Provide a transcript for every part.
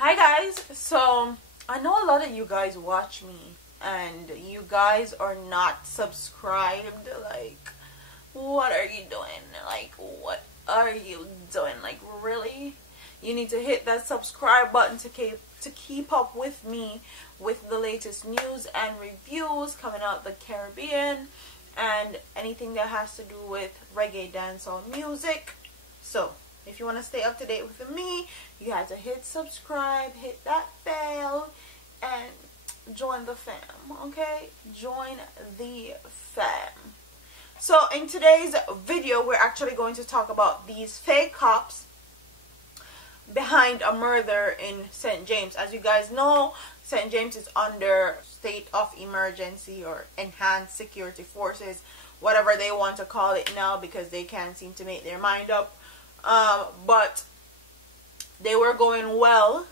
Hi guys, so I know a lot of you guys watch me and you guys are not subscribed. Like, what are you doing? Like, what are you doing? Like, really? You need to hit that subscribe button to keep up with me with the latest news and reviews coming out the Caribbean and anything that has to do with reggae dancehall music. So if you want to stay up to date with me, you have to hit subscribe, hit that bell, and join the fam, okay? Join the fam. So in today's video, we're actually going to talk about these fake cops behind a murder in St. James. As you guys know, St. James is under state of emergency or enhanced security forces, whatever they want to call it now, because they can't seem to make their mind up. But they were going well.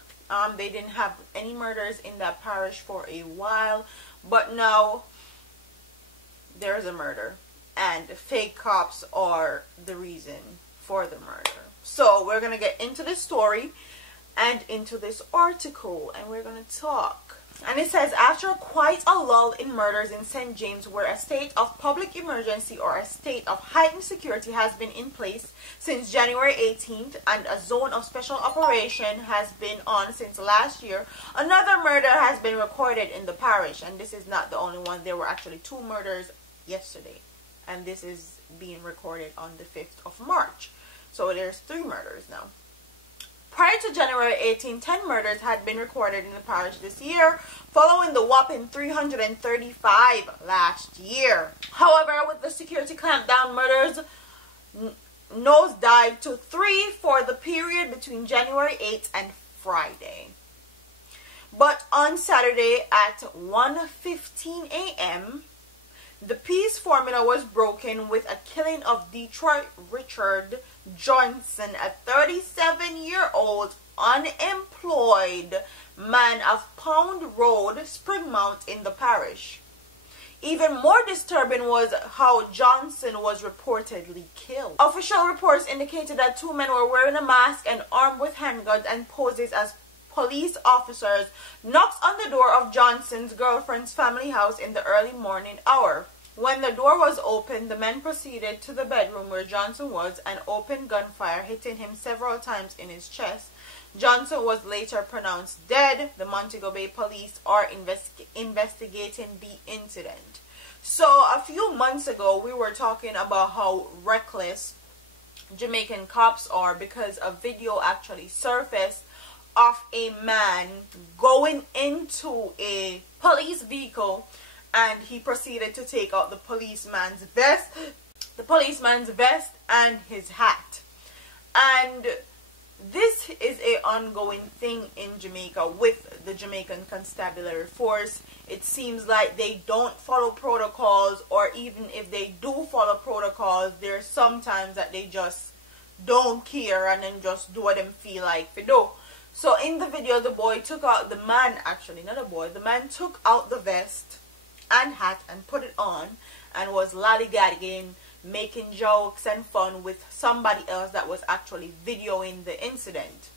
They didn't have any murders in that parish for a while, but now there's a murder and fake cops are the reason for the murder. So we're gonna get into this story and into this article, and we're gonna talk. And it says, after quite a lull in murders in St. James, where a state of public emergency or a state of heightened security has been in place since January 18th and a zone of special operation has been on since last year, another murder has been recorded in the parish. And this is not the only one. There were actually 2 murders yesterday, and this is being recorded on the 5th of March. So there's 3 murders now. Prior to January 18, 10 murders had been recorded in the parish this year, following the whopping 335 last year. However, with the security clampdown, murders nosedived to 3 for the period between January 8th and Friday. But on Saturday at 1:15 a.m., the peace formula was broken with a killing of Detroit Richard Johnson, a 37-year-old unemployed man of Pound Road, Springmount in the parish. Even more disturbing was how Johnson was reportedly killed. Official reports indicated that 2 men were wearing a mask and armed with handguns and poses as police officers knocked on the door of Johnson's girlfriend's family house in the early morning hour. When the door was opened, the men proceeded to the bedroom where Johnson was and opened gunfire, hitting him several times in his chest. Johnson was later pronounced dead. The Montego Bay police are investigating the incident. So a few months ago, we were talking about how reckless Jamaican cops are, because a video actually surfaced of a man going into a police vehicle, and he proceeded to take out the policeman's vest and his hat. And this is a ongoing thing in Jamaica with the Jamaican Constabulary Force. It seems like they don't follow protocols, or even if they do follow protocols, there's sometimes that they just don't care and then just do what them feel like to do. So in the video, the man took out the vest and hat and put it on and was lollygagging, making jokes and fun with somebody else that was actually videoing the incident.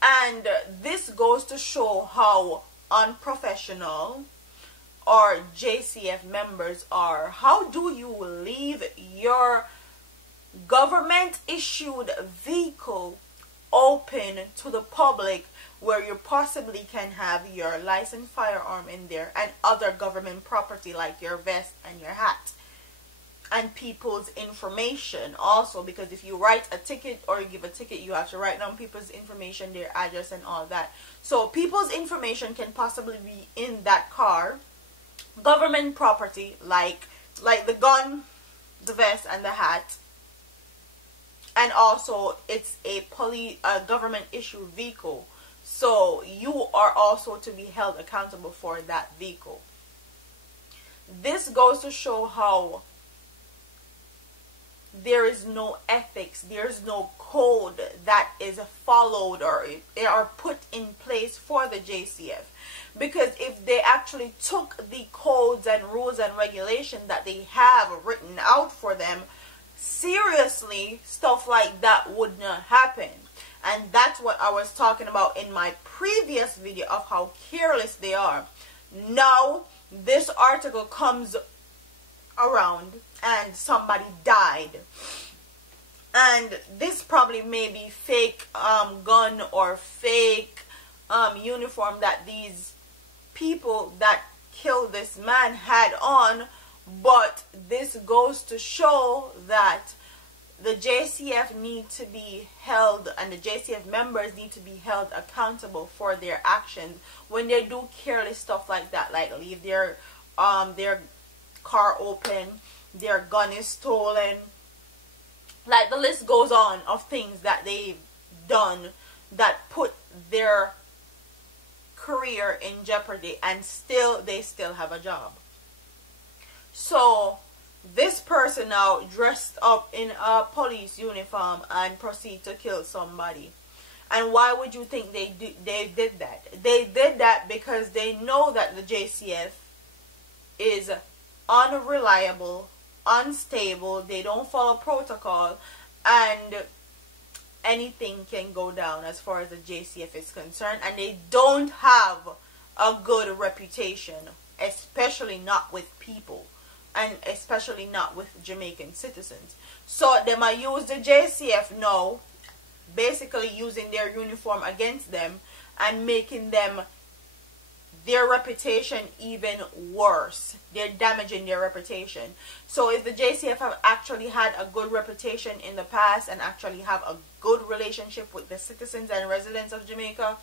And this goes to show how unprofessional our JCF members are. How do you leave your government issued vehicle open to the public, where you possibly can have your licensed firearm in there and other government property like your vest and your hat, and people's information also? Because if you write a ticket or you give a ticket, you have to write down people's information, their address and all that. So people's information can possibly be in that car. Government property like the gun, the vest and the hat. And also, it's a government issued vehicle, so you are also to be held accountable for that vehicle. This goes to show how there is no ethics, there's no code that is followed or are put in place for the JCF. Because if they actually took the codes and rules and regulations that they have written out for them seriously, stuff like that would not happen. And that's what I was talking about in my previous video of how careless they are. Now, this article comes around and somebody died. And this probably may be fake gun or fake uniform that these people that killed this man had on. But this goes to show that the JCF need to be held, and the JCF members need to be held accountable for their actions when they do careless stuff like that, like leave their car open, their gun is stolen. Like, the list goes on of things that they've done that put their career in jeopardy, and they still have a job. So this person now dressed up in a police uniform and proceed to kill somebody. And why would you think they did that? They did that because they know that the JCF is unreliable, unstable, they don't follow protocol, and anything can go down as far as the JCF is concerned, and they don't have a good reputation, especially not with people, and especially not with Jamaican citizens. So they might use the JCF now, basically using their uniform against them and making them, their reputation, even worse. They're damaging their reputation. So if the JCF have actually had a good reputation in the past and actually have a good relationship with the citizens and residents of Jamaica,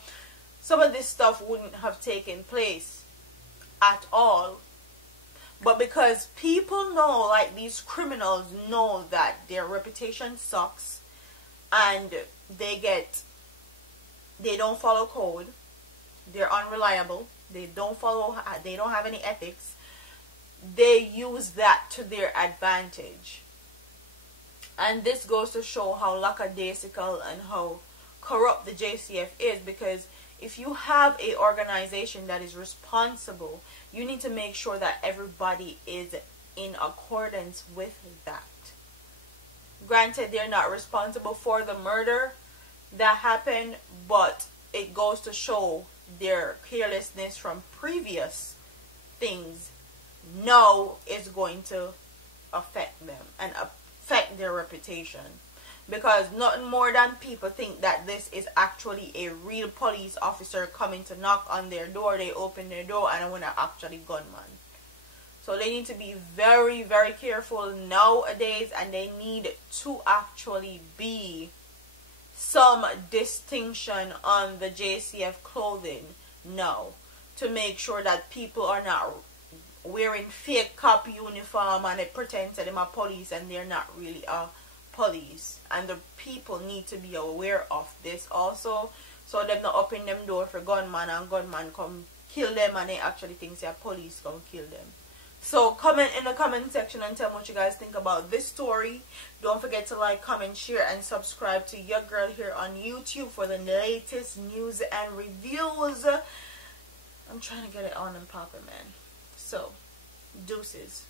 some of this stuff wouldn't have taken place at all. But because people know, like these criminals know that their reputation sucks and they don't follow code, they're unreliable, they don't have any ethics, they use that to their advantage. And this goes to show how lackadaisical and how corrupt the JCF is, because if you have a organization that is responsible, you need to make sure that everybody is in accordance with that. Granted, they're not responsible for the murder that happened, but it goes to show their carelessness from previous things now is going to affect them and affect their reputation. Because nothing more than people think that this is actually a real police officer coming to knock on their door. They open their door and when they're actually gunman. So they need to be very, very careful nowadays, and they need to actually be some distinction on the JCF clothing now to make sure that people are not wearing fake cop uniform and they pretend that they're a police and they're not really a police. And the people need to be aware of this also, so them not open them door for gunman and gunman come kill them and they actually think they're police come kill them. So comment in the comment section and tell me what you guys think about this story. Don't forget to like, comment, share, and subscribe to your girl here on YouTube for the latest news and reviews. I'm trying to get it on and popping, man. So, deuces.